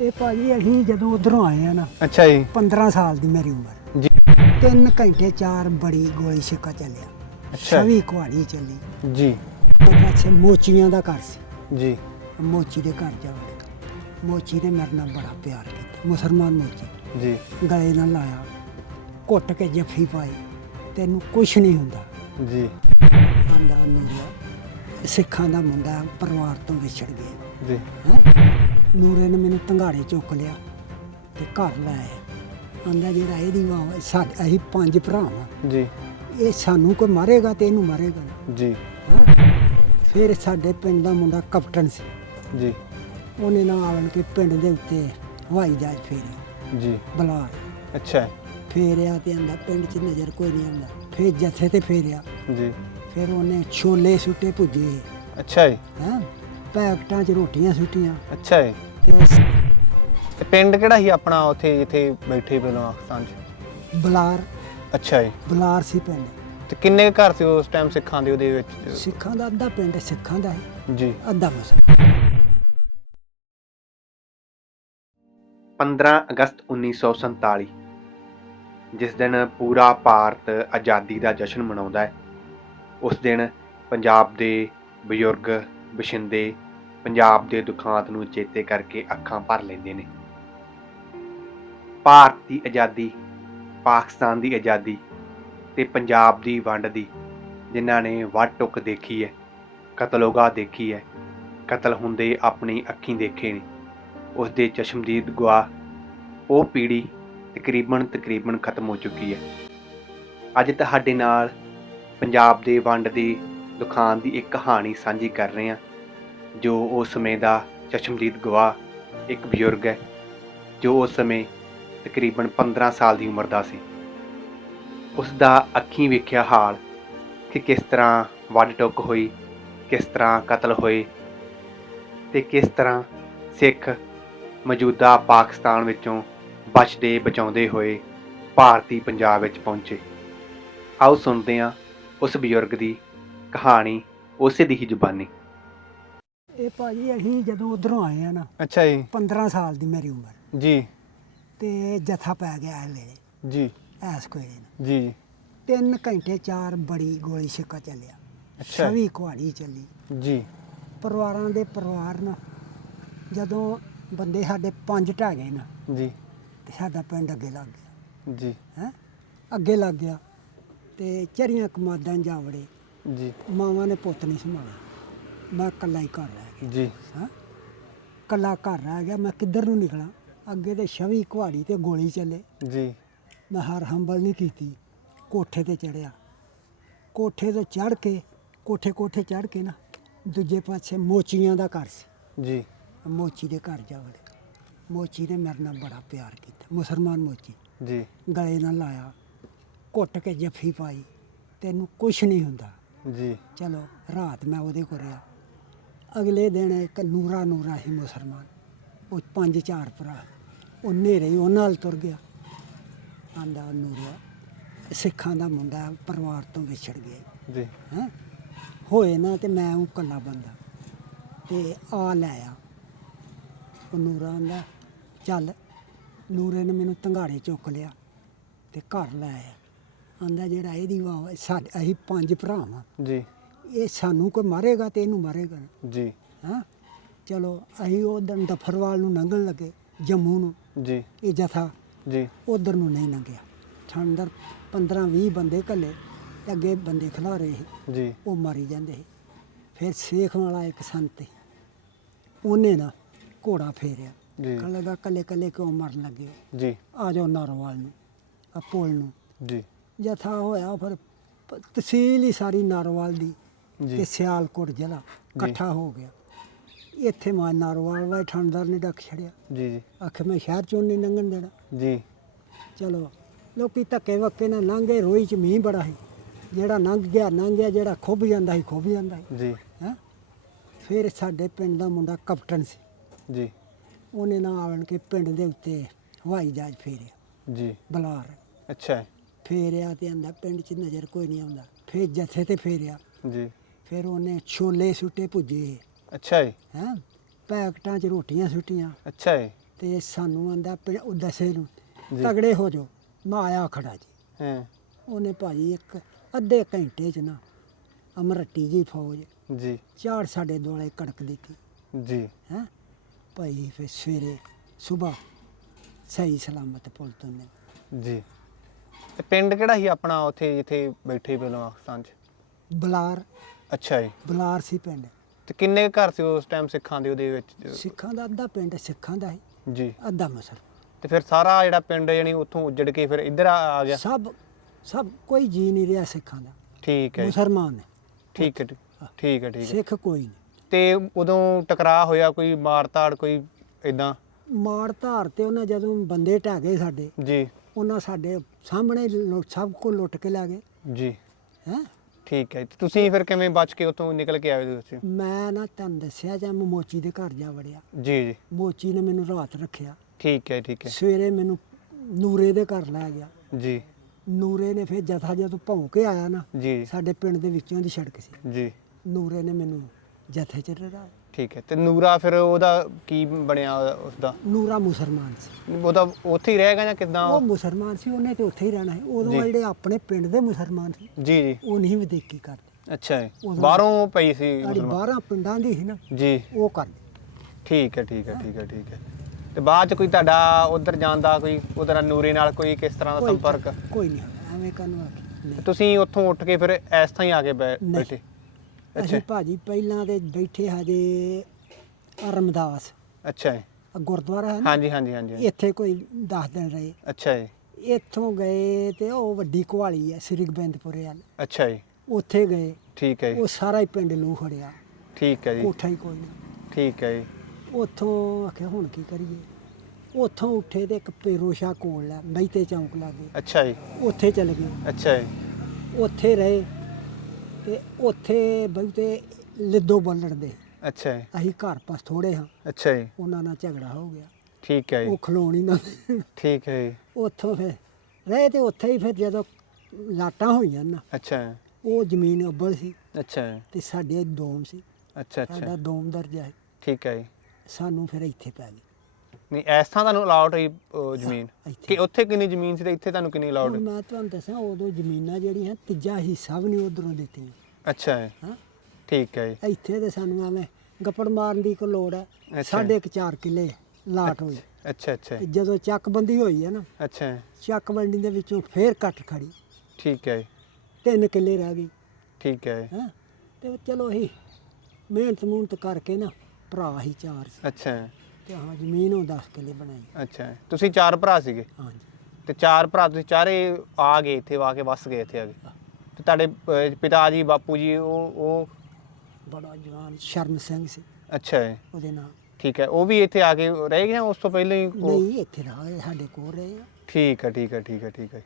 ਇਹ ਭਾਜੀ ਅਸੀਂ ਜਦੋਂ ਉਧਰੋਂ ਆਏ ਆ ਨਾ ਅੱਛਾ ਜੀ। 15 ਸਾਲ ਦੀ ਮੇਰੀ ਉਮਰ। ਜੀ। 3 ਘੰਟੇ ਚਾਰ ਬੜੀ ਗੋਲੀ ਛਿੱਕਾ ਚੱਲਿਆ। ਅੱਛਾ। ਛਵੀ ਕੁਹਾੜੀ ਚੱਲੀ। ਜੀ। ਪਾਛੇ ਮੋਚੀਆਂ ਦਾ ਘਰ ਸੀ। ਜੀ। ਮੋਚੀ ਦੇ ਘਰ ਜਾ ਵੜੇ ਮੋਚੀ ਨੇ ਮੇਰੇ ਨਾਲ ਬੜਾ ਪਿਆਰ ਕੀਤਾ। ਮੁਸਲਮਾਨ ਮੋਚੀ। ਜੀ। ਗਲੇ ਨਾਲ ਲਾਇਆ। ਘੁੱਟ ਕੇ ਜੱਫੀ ਪਾਈ। ਤੈਨੂੰ ਕੁਛ ਨਹੀਂ ਹੁੰਦਾ। ਜੀ। ਆਂਦਾ ਨੂਰਿਆ ਸਿੱਖਾਂ ਦਾ ਮੁੰਡਾ ਪਰਿਵਾਰ ਤੋਂ ਵਿਛੜ ਗਿਆ। ਜੀ। ਹੈਂ? ਨੂਰੇ ਨੇ ਮੈਨੂੰ ਤੰਗਾੜੇ ਚੁੱਕ ਲਿਆ ਤੇ ਘਰ ਲੈ ਆਇਆ। ਆਂਦਾ ਜਿਹੜਾ ਇਹਦੀ ਮਾਂ ਸਾਡੇ ਅਸੀਂ ਪੰਜ ਭਰਾ ਵਾਂ। ਜੀ। ਇਹ ਸਾਨੂੰ ਕੋਈ ਮਾਰੇਗਾ ਤੇ ਇਹਨੂੰ ਮਾਰੇਗਾ। ਜੀ। ਹੈਂ। ਫਿਰ ਸਾਡੇ ਪਿੰਡ ਦਾ ਮੁੰਡਾ ਕਪਟਨ ਸੀ। ਜੀ। ਉਹਨੇ ਨਾਲ ਆਣ ਕੇ ਪਿੰਡ ਦੇ ਉੱਤੇ ਹਵਾਈ ਜਹਾਜ਼ ਫੇਰਿਆ। ਜੀ। ਬਲਾਰ ਅੱਛਾ। ਫੇਰਿਆ ਤੇ ਆਂਦਾ ਪਿੰਡ 'ਚ ਨਜ਼ਰ ਕੋਈ ਨਹੀਂ ਆਉਂਦਾ। ਫਿਰ ਜਥੇ ਤੇ ਫੇਰਿਆ। ਜੀ। ਫਿਰ ਉਹਨੇ ਛੋਲੇ ਸੁੱਟੇ ਭੁੱਜੇ ਅੱਛਾ ਜੀ। ਹੈਂ। ਪੈਕਟਾਂ 'ਚ ਰੋਟੀਆਂ ਸੁੱਟੀਆਂ। ਅੱਛਾ ਜੀ। ਤੇ ਪਿੰਡ ਕਿਹੜਾ ਸੀ ਆਪਣਾ ਉੱਥੇ ਜਿੱਥੇ ਬੈਠੇ ਪਹਿਲਾਂ ਪਾਕਿਸਤਾਨ 'ਚ ਬਲਾਰ। ਅੱਛਾ ਜੀ। ਬਲਾਰ ਸੀ ਪਿੰਡ। ਤੇ ਕਿੰਨੇ ਕੁ ਘਰ ਸੀ ਉਸ ਟਾਈਮ ਸਿੱਖਾਂ ਦੇ ਉਹਦੇ ਵਿੱਚ? ਸਿੱਖਾਂ ਦਾ ਅੱਧਾ ਪਿੰਡ ਸਿੱਖਾਂ ਦਾ ਹੈ ਜੀ। ਅੱਧਾ ਮੁਸਲਮਾਨ 15 ਅਗਸਤ 1947 ਜਿਸ ਦਿਨ ਪੂਰਾ ਭਾਰਤ ਆਜ਼ਾਦੀ ਦਾ ਜਸ਼ਨ ਮਨਾਉਂਦਾ ਹੈ ਉਸ ਦਿਨ ਪੰਜਾਬ ਦੇ ਬਜ਼ੁਰਗ ਬਸ਼ਿੰਦੇ ਪੰਜਾਬ ਦੇ ਦੁਖਾਂਤ ਨੂੰ ਚੇਤੇ ਕਰਕੇ ਅੱਖਾਂ ਭਰ ਲੈਂਦੇ ਨੇ। ਭਾਰਤ ਦੀ ਆਜ਼ਾਦੀ, ਪਾਕਿਸਤਾਨ ਦੀ ਆਜ਼ਾਦੀ ਤੇ ਪੰਜਾਬ ਦੀ ਵੰਡ ਦੀ ਜਿਨ੍ਹਾਂ ਨੇ ਵੱਟ ਟੁੱਕ ਦੇਖੀ ਹੈ ਕਤਲੋਗਾ ਦੇਖੀ ਹੈ, ਕਤਲ ਹੁੰਦੇ ਆਪਣੀ ਅੱਖੀਂ ਦੇਖੇ ਨੇ। ਉਸ ਦੇ ਚਸ਼ਮਦੀਦ ਗਵਾ ਉਹ ਪੀੜ੍ਹੀ ਤਕਰੀਬਨ ਤਕਰੀਬਨ ਖਤਮ ਹੋ ਚੁੱਕੀ ਹੈ। ਅੱਜ ਤੁਹਾਡੇ ਨਾਲ ਪੰਜਾਬ ਦੇ ਵੰਡ ਦੀ ਦੁਖਾਨ ਦੀ ਇੱਕ ਕਹਾਣੀ ਸਾਂਝੀ ਕਰ ਰਹੇ ਹਾਂ, ਜੋ ਉਸ ਸਮੇਂ ਦਾ ਚਸ਼ਮਦੀਦ ਗਵਾਹ ਇੱਕ ਬਜ਼ੁਰਗ ਹੈ, ਜੋ ਉਸ ਸਮੇਂ ਤਕਰੀਬਨ 15 ਸਾਲ ਦੀ ਉਮਰ ਦਾ ਸੀ। ਉਸ ਦਾ ਅੱਖੀਂ ਵੇਖਿਆ ਹਾਲ ਕਿ ਕਿਸ ਤਰ੍ਹਾਂ ਵੱਡ ਟੁੱਕ ਹੋਈ, ਕਿਸ ਤਰ੍ਹਾਂ ਕਤਲ ਹੋਏ ਤੇ ਕਿਸ ਤਰ੍ਹਾਂ ਸਿੱਖ ਮੌਜੂਦਾ ਪਾਕਿਸਤਾਨ ਵਿੱਚੋਂ ਬਚਦੇ ਬਚਾਉਂਦੇ ਹੋਏ ਭਾਰਤੀ ਪੰਜਾਬ ਵਿੱਚ ਪਹੁੰਚੇ। ਆਓ ਸੁਣਦੇ ਹਾਂ ਉਸ ਬਜ਼ੁਰਗ ਦੀ ਕਹਾਣੀ ਉਸੇ ਦੀ ਹੀ ਜ਼ੁਬਾਨੀ। ਇਹ ਭਾਜੀ ਅਸੀਂ ਜਦੋਂ ਉਧਰੋਂ ਆਏ ਆ ਨਾ ਅੱਛਾ ਜੀ। 15 ਸਾਲ ਦੀ ਮੇਰੀ ਉਮਰ। ਜੀ। ਤੇ ਜਥਾ ਪੈ ਗਿਆ ਇਹ ਵੇਲੇ ਜੀ। ਐਸ ਕੋਈ ਨਹੀਂ ਜੀ। ਜੀ ਤਿੰਨ ਘੰਟੇ ਚਾਰ ਬੜੀ ਗੋਲੀ ਛਿੱਕਾ ਚੱਲਿਆ। ਅੱਛਾ। ਛਵੀ ਕੁਹਾੜੀ ਚੱਲੀ। ਜੀ। ਪਰਿਵਾਰਾਂ ਦੇ ਪਰਿਵਾਰ ਨਾ ਜਦੋਂ ਬੰਦੇ ਸਾਡੇ ਪੰਜ ਢਹਿ ਗਏ ਨਾ ਜੀ। ਤੇ ਸਾਡਾ ਪਿੰਡ ਅੱਗੇ ਲੱਗ ਗਿਆ। ਜੀ। ਹੈ? ਅੱਗੇ ਲੱਗ ਗਿਆ। ਤੇ ਚਰੀਆਂ ਕਮਾਦਾਂ ਜਾ ਵੜੇ ਜੀ। ਮਾਵਾਂ ਨੇ ਪੁੱਤ ਨਹੀਂ ਸੰਭਾਲਿਆ। ਮੈਂ ਇਕੱਲਾ ਹੀ ਘਰ ਰਹਿ ਜੀ। ਗਿਆ ਹਾਂ? ਇਕੱਲਾ ਘਰ ਰਹਿ ਗਿਆ ਮੈਂ ਕਿੱਧਰ ਨੂੰ ਨਿਕਲਾਂ? ਅੱਗੇ ਤੇ ਛਵੀ ਕੁਹਾੜੀ ਤੇ ਗੋਲੀ ਚੱਲੇ। ਜੀ। ਮੈਂ ਹਰ ਹੰਬਲ ਨਹੀਂ ਕੀਤੀ। ਕੋਠੇ ਤੇ ਚੜਿਆ ਕੋਠੇ ਤੋਂ ਚੜ ਕੇ ਕੋਠੇ ਕੋਠੇ ਚੜ ਕੇ ਨਾ ਦੂਜੇ ਪਾਸੇ ਮੋਚੀਆਂ ਦਾ ਘਰ ਸੀ। ਜੀ। ਮੋਚੀ ਦੇ ਘਰ ਜਾ ਵੜੇ। ਮੋਚੀ ਨੇ ਮੇਰੇ ਨਾਲ ਬੜਾ ਪਿਆਰ ਕੀਤਾ। ਮੁਸਲਮਾਨ ਮੋਚੀ। ਜੀ। ਗਲੇ ਨਾਲ ਲਾਇਆ। ਘੁੱਟ ਕੇ ਜੱਫੀ ਪਾਈ। ਤੈਨੂੰ ਕੁਛ ਨਹੀਂ ਹੁੰਦਾ। ਜੀ। ਚਲੋ ਰਾਤ ਮੈਂ ਉਹਦੇ ਕੋਲ ਰਿਹਾ। ਅਗਲੇ ਦਿਨ ਇੱਕ ਨੂਰਾ ਨੂਰਾ ਹੀ ਮੁਸਲਮਾਨ। ਉਹ ਪੰਜ ਚਾਰ ਭਰਾ। ਉਹ ਨੇਰੇ ਹੀ ਉਹਨਾਂ ਨਾਲ ਤੁਰ ਗਿਆ। ਆਂਦਾ ਨੂਰਿਆ ਸਿੱਖਾਂ ਦਾ ਮੁੰਡਾ ਪਰਿਵਾਰ ਤੋਂ ਵਿਛੜ ਗਿਆ। ਜੀ। ਹੈਂ? ਹੋਏ ਨਾ ਤੇ ਮੈਂ ਉਹ ਕੱਲਾ ਬੰਦਾ। ਤੇ ਆ ਲੈ ਆ। ਉਹ ਨੂਰਾ ਆਂਦਾ ਚੱਲ। ਨੂਰੇ ਨੇ ਮੈਨੂੰ ਤੰਗਾੜੇ ਚੁੱਕ ਲਿਆ ਤੇ ਘਰ ਲੈ ਆਇਆ। ਆਂਦਾ ਜਿਹੜਾ ਇਹਦੀ ਮਾਂ ਸਾਡੇ ਅਸੀਂ ਪੰਜ ਭਰਾ ਵਾਂ। ਜੀ। ਇਹ ਸਾਨੂੰ ਕੋਈ ਮਾਰੇਗਾ ਤੇ ਇਹਨੂੰ ਮਾਰੇਗਾ। ਜੀ। ਹਾਂ? ਚਲੋ ਅਸੀਂ ਉਹ ਦਿਨ ਦਫਰਵਾਲ ਨੂੰ ਲੰਘਣ ਲੱਗੇ ਜੰਮੂ ਨੂੰ। ਜੀ। ਇਹ ਜਥਾ ਜੀ। ਉਧਰ ਨੂੰ ਨਹੀਂ ਲੰਘਿਆ। ਠੰਡਰ 15 20 ਬੰਦੇ ਕੱਲੇ ਤੇ ਅੱਗੇ ਬੰਦੇ ਖਿਲਾ ਰਹੇ ਸੀ। ਜੀ। ਉਹ ਮਾਰੀ ਜਾਂਦੇ ਸੀ। ਫਿਰ ਸੇਖ ਵਾਲਾ ਇੱਕ ਸੰਤ ਸੀ। ਉਹਨੇ ਨਾ ਘੋੜਾ ਫੇਰਿਆ। ਜੀ। ਕਹਿਣ ਲੱਗਾ ਕੱਲੇ ਕੱਲੇ ਕਿਉਂ ਮਰਨ ਲੱਗੇ ਹੋ? ਜੀ। ਆ ਜਾਓ ਨਾਰੋਵਾਲ ਨੂੰ ਆ ਪੁਲ ਨੂੰ। ਜੀ। ਜਥਾ ਹੋਇਆ ਫਿਰ ਪ- ਤਹਿਸੀਲ ਹੀ ਸਾਰੀ ਨਾਰੋਵਾਲ ਦੀ ਜੀ। ਤੇ ਸਿਆਲਕੋਟ ਜ਼ਿਲ੍ਹਾ ਇਕੱਠਾ ਹੋ ਗਿਆ। ਇੱਥੇ ਮਾ ਨਾਰੋਵਾਲ ਵਾਲੇ ਠੰਡਦਾਰ ਨੇ ਡੱਕ ਛੜਿਆ ਜੀ ਜੀ। ਆਖੇ ਮੈਂ ਸ਼ਹਿਰ ਚੋਂ ਨਹੀਂ ਲੰਘਣ ਦੇਣਾ। ਜੀ। ਚਲੋ ਲੋਕੀ ਧੱਕੇ ਵੱਕੇ ਨਾਲ ਲੰਘੇ ਰੋਈ ਚ ਮੀਂਹ ਬੜਾ ਸੀ। ਜਿਹੜਾ ਲੰਘ ਗਿਆ ਲੰਘ ਗਿਆ ਜਿਹੜਾ ਖੁੱਭ ਜਾਂਦਾ ਸੀ ਖੁੱਭ ਜਾਂਦਾ ਸੀ। ਜੀ। ਹੈਂ? ਫਿਰ ਸਾਡੇ ਪਿੰਡ ਦਾ ਮੁੰਡਾ ਕਪਟਨ ਸੀ। ਜੀ। ਉਹਨੇ ਨਾ ਆਣ ਕੇ ਪਿੰਡ ਦੇ ਉੱਤੇ ਹਵਾਈ ਜਹਾਜ਼ ਫੇਰਿਆ। ਜੀ। ਬਲਾਰ। ਅੱਛਾ। ਫੇਰਿਆ ਤੇ ਆਂਦਾ ਪਿੰਡ 'ਚ ਨਜ਼ਰ ਕੋਈ ਨਹੀਂ ਆਉਂਦਾ। ਫਿਰ ਜਥੇ ਤੇ ਫੇਰਿਆ। ਜੀ। ਫਿਰ ਉਹਨੇ ਛੋਲੇ ਸੁੱਟੇ ਭੁੱਜੇ। ਅੱਛਾ ਜੀ। ਹੈਂ? ਪੈਕਟਾਂ 'ਚ ਰੋਟੀਆਂ ਸੁੱਟੀਆਂ। ਅੱਛਾ ਜੀ। ਤੇ ਸਾਨੂੰ ਆਂਦਾ ਪਿੰ- ਉਹ ਦਸੇ ਨੂੰ ਜੀ। ਤਗੜੇ ਹੋ ਜਾਓ। ਮੈਂ ਆਇਆ ਖੜਾ ਜੀ। ਹਾਂ। ਉਹਨੇ ਭਾਜੀ ਇੱਕ ਅੱਧੇ ਘੰਟੇ 'ਚ ਨਾ ਅਮਰੱਟੀ ਜੀ ਫੌਜ ਜੀ। ਚਾਰ ਸਾਡੇ ਦੁਆਲੇ ਕੜਕ ਦਿੱਤੀ। ਜੀ। ਹੈ? ਭਾਈ ਫਿਰ ਸਵੇਰੇ ਸਵੇਰ ਸਹੀ ਸਲਾਮਤ ਪੁੱਲ ਤੋਂ ਨੇ ਜੀ। ਤੇ ਪਿੰਡ ਕਿਹੜਾ ਸੀ ਆਪਣਾ ਉੱਥੇ ਜਿੱਥੇ ਬੈਠੇ ਪਹਿਲਾਂ ਪਾਕਿਸਤਾਨ 'ਚ ਬਲਾਰ। ਅੱਛਾ ਜੀ। ਬਲਾਰ ਸੀ ਪਿੰਡ। ਤੇ ਕਿੰਨੇ ਕੁ ਘਰ ਸੀ ਉਸ ਟਾਈਮ ਸਿੱਖਾਂ ਦੇ ਉਹਦੇ ਵਿੱਚ? ਸਿੱਖਾਂ ਦਾ ਅੱਧਾ ਪਿੰਡ ਸਿੱਖਾਂ ਦਾ ਸੀ। ਜੀ। ਅੱਧਾ ਮੁਸਲਮਾਨ ਤੇ ਫਿਰ ਸਾਰਾ ਜਿਹੜਾ ਪਿੰਡ ਯਾਨੀ ਉੱਥੋਂ ਉੱਜੜ ਕੇ ਫਿਰ ਇੱਧਰ ਆ ਆ ਗਿਆ? ਸਭ ਸਭ ਕੋਈ ਜੀ ਨਹੀਂ ਰਿਹਾ ਸਿੱਖਾਂ ਦਾ। ਠੀਕ ਹੈ ਜੀ, ਮੁਸਲਮਾਨ ਨੇ। ਠੀਕ ਹੈ ਠੀਕ- ਠੀਕ ਹੈ ਠੀਕ ਹੈ। ਸਿੱਖ ਕੋਈ ਨਹੀਂ। ਤੇ ਉਦੋਂ ਟਕਰਾਅ ਹੋਇਆ ਕੋਈ ਮਾਰ ਤਾੜ ਕੋਈ ਇਦਾਂ ਮਾਰ ਧਾਰ ਤੇ ਉਹਨਾਂ ਜਦੋਂ ਬੰਦੇ ਢਹਿ ਗਏ ਸਾਡੇ ਜੀ। ਉਹਨਾਂ ਸਾਡੇ ਸਾਹਮਣੇ ਲੁ- ਸਭ ਕੋ ਲੁੱਟ ਕੇ ਲੈ ਗਏ। ਜੀ। ਹੈ? ਠੀਕ ਹੈ ਤੇ ਤੁਸੀਂ ਫਿਰ ਕਿਵੇਂ ਬਚ ਕੇ ਉੱਥੋਂ ਨਿਕਲ ਕੇ ਆਏ ਤੁਸੀਂ? ਮੈਂ ਨਾ ਤੁਹਾਨੂੰ ਦੱਸਿਆ ਜਾਂ ਮੈਂ ਮੋਚੀ ਦੇ ਘਰ ਜਾ ਵੜਿਆ। ਜੀ ਜੀ। ਮੋਚੀ ਨੇ ਮੈਨੂੰ ਰਾਤ ਰੱਖਿਆ। ਠੀਕ ਹੈ ਠੀਕ ਹੈ। ਸਵੇਰੇ ਮੈਨੂੰ ਨੂਰੇ ਦੇ ਘਰ ਲੈ ਗਿਆ। ਜੀ। ਨੂਰੇ ਨੇ ਫਿਰ ਜਥਾ ਜਦੋਂ ਭੌਂ ਕੇ ਆਇਆ ਨਾ ਜੀ। ਸਾਡੇ ਪਿੰਡ ਦੇ ਵਿੱਚੋਂ ਦੀ ਸੜਕ ਸੀ। ਜੀ। ਨੂਰੇ ਨੇ ਮੈਨੂੰ ਜਥੇ ਚ ਠੀਕ ਹੈ। ਤੇ ਨੂਰਾ ਫਿਰ ਉਹਦਾ ਕੀ ਬਣਿਆ ਉਸਦਾ? ਨੂਰਾ ਮੁਸਲਮਾਨ ਸੀ। ਉਹਦਾ ਉੱਥੇ ਹੀ ਰਹੇਗਾ ਜਾਂ ਕਿਦਾਂ? ਉਹ ਮੁਸਲਮਾਨ ਸੀ ਉਹਨੇ ਤੇ ਉੱਥੇ ਹੀ ਰਹਿਣਾ ਸੀ। ਉਦੋਂ ਜੀ। ਜਿਹੜੇ ਆਪਣੇ ਪਿੰਡ ਦੇ ਮੁਸਲਮਾਨ ਸੀ ਜੀ ਜੀ। ਉਹ ਨਹੀਂ ਵਿਦੇਕੀ ਕਰਦੇ। ਅੱਛਾ ਉਦੋਂ- ਬਾਹਰੋਂ ਪਈ ਸੀ ਸਾਡੀ ਮੁਸਲਮਾਨ? 12 ਪਿੰਡਾਂ ਦੀ ਸੀ ਨਾ ਜੀ। ਉਹ ਕਰਦੇ। ਠੀਕ ਹੈ ਠੀਕ ਹੈ ਠੀਕ ਹੈ ਠੀਕ ਹੈ। ਤੇ ਬਾਅਦ ਚ ਕੋਈ ਤੁਹਾਡਾ ਉਧਰ ਜਾਣ ਦਾ ਕੋਈ ਉਧਰ ਨੂਰੇ ਨਾਲ ਕੋਈ ਕਿਸ ਤਰ੍ਹਾਂ ਦਾ ਕੋਈ- ਸੰਪਰਕ? ਕੋਈ ਨਹੀਂ ਐਵੇਂ ਆਖੀ ਨਹੀਂ ਤੁਸੀਂ ਉੱਥੋਂ ਉੱਠ ਕੇ ਫਿਰ ਇਸ ਥਾਂ ਹੀ ਆ ਕੇ ਬੈ- ਨਹੀਂ। ਬੈਠੇ? ਅਸੀਂ ਭਾਜੀ ਪਹਿਲਾਂ ਤੇ ਬੈਠੇ ਹਜੇ ਰਮਦਾਸ ਅੱਛਾ ਜੀ। ਗੁਰਦੁਆਰਾ ਹੈ ਨਾ? ਹਾਂਜੀ ਹਾਂਜੀ ਹਾਂਜੀ। ਇੱਥੇ ਕੋਈ 10 ਦਿਨ ਰਹੇ। ਅੱਛਾ ਜੀ। ਇੱਥੋਂ ਗਏ ਤੇ ਉਹ ਵੱਡੀ ਕੁਹਾਲੀ ਹੈ ਸ੍ਰੀ ਗੋਬਿੰਦਪੁਰੇ ਵੱਲ। ਅੱਛਾ ਜੀ। ਉੱਥੇ ਗਏ। ਠੀਕ ਹੈ ਜੀ। ਉਹ ਸਾਰਾ ਹੀ ਪਿੰਡ ਲੂ ਖੜਿਆ। ਠੀਕ ਹੈ ਜੀ। ਕੋਠਾ ਹੀ ਕੋਈ ਨਹੀਂ। ਠੀਕ ਹੈ ਜੀ। ਉੱਥੋਂ ਆਖਿਆ ਹੁਣ ਕੀ ਕਰੀਏ? ਉੱਥੋਂ ਉੱਠੇ ਤੇ ਇੱਕ ਪੇਰੋਸ਼ਾ ਕੋਲ ਲੈ ਮਹਿਤੇ ਚੌਂਕ ਲਾਗੇ। ਅੱਛਾ ਜੀ। ਉੱਥੇ ਚਲੇ ਗਏ। ਅੱਛਾ ਜੀ। ਉੱਥੇ ਰਹੇ। ਤੇ ਉੱਥੇ ਬਹੁਤੇ ਲਿੱਦੋ ਬੱਲੜ ਦੇ। ਅੱਛਾ ਜੀ। ਅਸੀਂ ਘਰ ਪਾਸ ਥੋੜੇ ਹਾਂ। ਅੱਛਾ ਜੀ। ਉਹਨਾਂ ਨਾਲ ਝਗੜਾ ਹੋ ਗਿਆ। ਠੀਕ ਹੈ ਉਹ ਜੀ ਖਲੋਣੀ ਨਾ ਠੀਕ ਹੈ ਜੀ। ਉੱਥੋਂ ਫਿਰ ਰਹੇ ਤੇ ਉੱਥੇ ਹੀ ਫਿਰ ਜਦੋਂ ਲਾਟਾਂ ਹੋਈਆਂ ਨਾ ਅੱਛਾ। ਜੀ, ਉਹ ਜ਼ਮੀਨ ਅੱਬਲ ਸੀ। ਅੱਛਾ। ਜੀ, ਤੇ ਸਾਡੇ ਦੋਮ ਸੀ। ਅੱਛਾ ਸਾਡਾ ਅੱਛਾ ਦੋਮ ਦਰਜਾ ਹੈ ਠੀਕ ਹੈ ਜੀ। ਸਾਨੂੰ ਫਿਰ ਇੱਥੇ ਪੈ ਗਈ ਨਹੀਂ ਇਸ ਥਾਂ ਤੁਹਾਨੂੰ ਅਲਾਉਟ ਹੋਈ ਉਹ ਜ਼ਮੀਨ। ਇੱਥੇ। ਕਿ ਉੱਥੇ ਕਿੰਨੀ ਜ਼ਮੀਨ ਸੀ ਤੇ ਇੱਥੇ ਤੁਹਾਨੂੰ ਕਿੰਨੀ ਹੁਣ ਮੈਂ ਤੁਹਾਨੂੰ ਦੱਸਾਂ ਉਦੋਂ ਜ਼ਮੀਨਾਂ ਜਿਹੜੀਆਂ ਤੀਜਾ ਹਿੱਸਾ ਵੀ ਨਹੀਂ ਉਧਰੋਂ ਦਿੱਤੀਆਂ। ਅੱਛਾ ਹਾਂ। ਠੀਕ ਹੈ ਜੀ। ਇੱਥੇ ਤੇ ਸਾਨੂੰ ਐਵੇਂ ਗੱਪੜ ਮਾਰਨ ਦੀ ਕੋਈ ਲੋੜ ਹੈ। ਸਾਡੇ ਇੱਕ ਚਾਰ ਕਿੱਲੇ ਲਾਟ ਹੋਈ। ਅੱਛਾ ਅੱਛਾ। ਤੇ ਜਦੋਂ ਚੱਕਬੰਦੀ ਹੋਈ ਹੈ ਨਾ ਅੱਛਾ। ਜੀ, ਚੱਕਬੰਦੀ ਦੇ ਵਿੱਚੋਂ ਫੇਰ ਕੱਟ ਖੜੀ ਠੀਕ ਹੈ ਜੀ, ਤਿੰਨ ਕਿੱਲੇ ਰਹਿ ਗਏ। ਠੀਕ ਹੈ ਜੀ, ਹੈਂ। ਤੇ ਚਲੋ ਅਸੀਂ ਮਿਹਨਤ ਮੂਹਨਤ ਕਰਕੇ ਨਾ ਭਰਾ ਹੀ ਚਾਰ ਸੀ। ਅੱਛਾ। ਤੇ ਹਾਂ ਜ਼ਮੀਨ ਉਹ 10 ਕਿੱਲੇ ਬਣਾਈ। ਅੱਛਾ ਜੀ। ਤੁਸੀਂ ਚਾਰ ਭਰਾ ਸੀਗੇ? ਹਾਂਜੀ। ਤੇ ਚਾਰ ਭਰਾ ਤੁਸੀਂ ਚਾਰੇ ਆ ਗਏ ਇੱਥੇ ਆ ਕੇ ਵਸ ਗਏ ਇੱਥੇ ਆ ਕੇ? ਤੇ ਤੁਹਾਡੇ ਅਹ, ਪਿਤਾ ਜੀ ਬਾਪੂ ਜੀ ਉਹ ਉਹ? ਬੜਾ ਜਵਾਨ ਸ਼ਰਨ ਸਿੰਘ ਸੀ। ਅੱਛਾ ਜੀ। ਉਹਦੇ ਨਾਲ। ਠੀਕ ਹੈ ਉਹ ਵੀ ਇੱਥੇ ਆ ਕੇ ਰਹਿ ਗਏ ਜਾਂ ਉਸ ਤੋਂ ਪਹਿਲਾਂ ਹੀ ਉਹ- ਨਹੀਂ ਇੱਥੇ ਰਹੇ ਸਾਡੇ ਕੋਲ ਰਹੇ ਆ। ਠੀਕ ਹੈ ਠੀਕ ਹੈ ਠੀਕ ਹੈ ਠੀਕ ਹੈ।